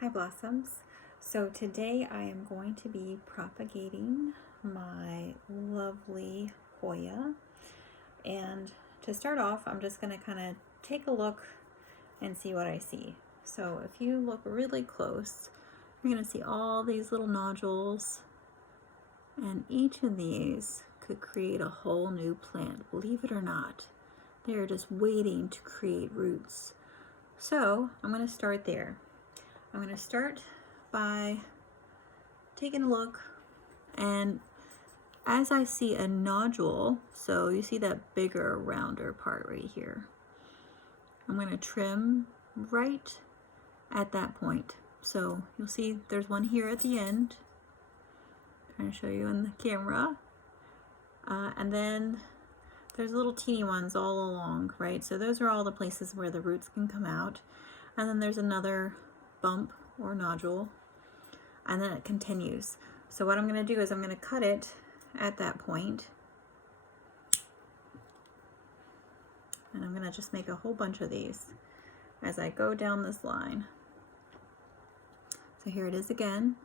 Hi Blossoms. So today I am going to be propagating my lovely Hoya, and to start off I'm just going to kind of take a look and see what I see. So if you look really close, you're going to see all these little nodules, and each of these could create a whole new plant, believe it or not. They are just waiting to create roots. So I'm going to start there. I'm going to start by taking a look, and as I see a nodule, so you see that bigger, rounder part right here, I'm going to trim right at that point. So you'll see there's one here at the end. I'm trying to show you in the camera. And then there's little teeny ones all along, right? So those are all the places where the roots can come out. And then there's another bump or nodule, and then it continues. So what I'm going to do is I'm going to cut it at that point, and I'm going to just make a whole bunch of these as I go down this line. So here it is again.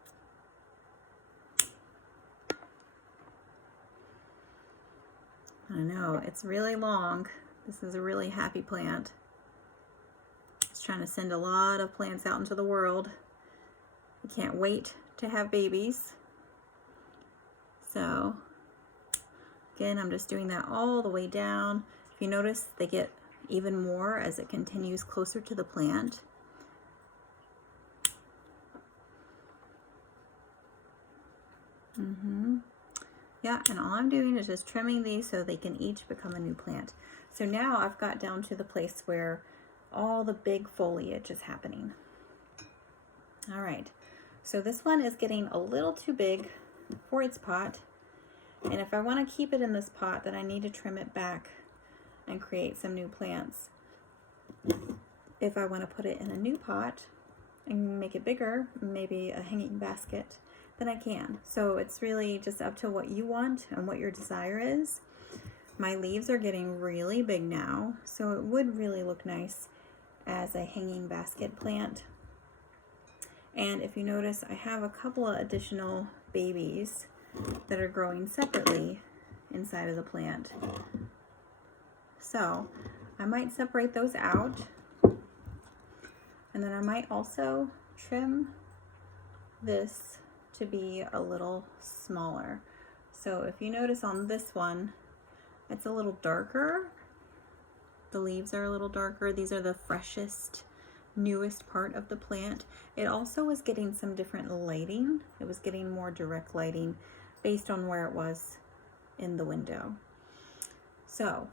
I know it's really long. This is a really happy plant. It's trying to send a lot of plants out into the world. I can't wait to have babies. So again, I'm just doing that all the way down. If you notice, they get even more as it continues closer to the plant. Yeah, and all I'm doing is just trimming these so they can each become a new plant. So now I've got down to the place where all the big foliage is happening. All right, so this one is getting a little too big for its pot. And if I want to keep it in this pot, then I need to trim it back and create some new plants. If I want to put it in a new pot and make it bigger, maybe a hanging basket, then I can. So it's really just up to what you want and what your desire is. My leaves are getting really big now, so it would really look nice as a hanging basket plant. And if you notice, I have a couple of additional babies that are growing separately inside of the plant. So I might separate those out, and then I might also trim this to be a little smaller. So if you notice on this one, it's a little darker. The leaves are a little darker. These are the freshest, newest part of the plant. It also was getting some different lighting. It was getting more direct lighting based on where it was in the window. So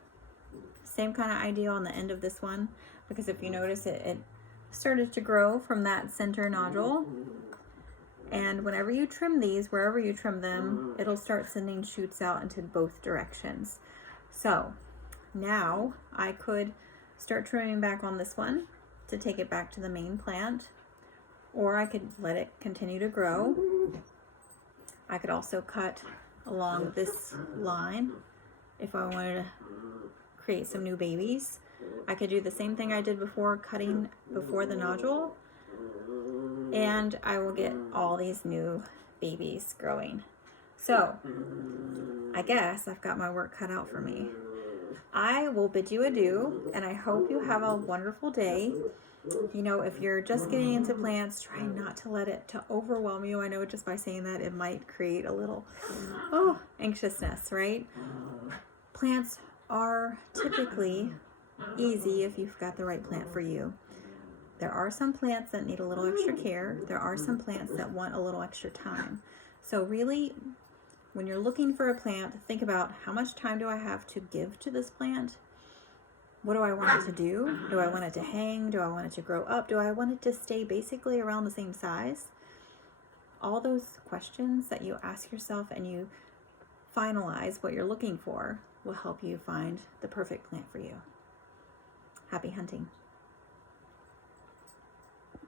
same kind of idea on the end of this one, because if you notice, it started to grow from that center nodule. And whenever you trim these, wherever you trim them, it'll start sending shoots out into both directions. So now I could start trimming back on this one to take it back to the main plant, or I could let it continue to grow. I could also cut along this line if I wanted to create some new babies. I could do the same thing I did before, cutting before the nodule, and I will get all these new babies growing. So I guess I've got my work cut out for me. I will bid you adieu, and I hope you have a wonderful day. You know, if you're just getting into plants, try not to let it to overwhelm you. I know just by saying that it might create a little anxiousness, right? Plants are typically easy if you've got the right plant for you. There are some plants that need a little extra care. There are some plants that want a little extra time. So really, when you're looking for a plant, think about how much time do I have to give to this plant? What do I want it to do? Do I want it to hang? Do I want it to grow up? Do I want it to stay basically around the same size? All those questions that you ask yourself and you finalize what you're looking for will help you find the perfect plant for you. Happy hunting.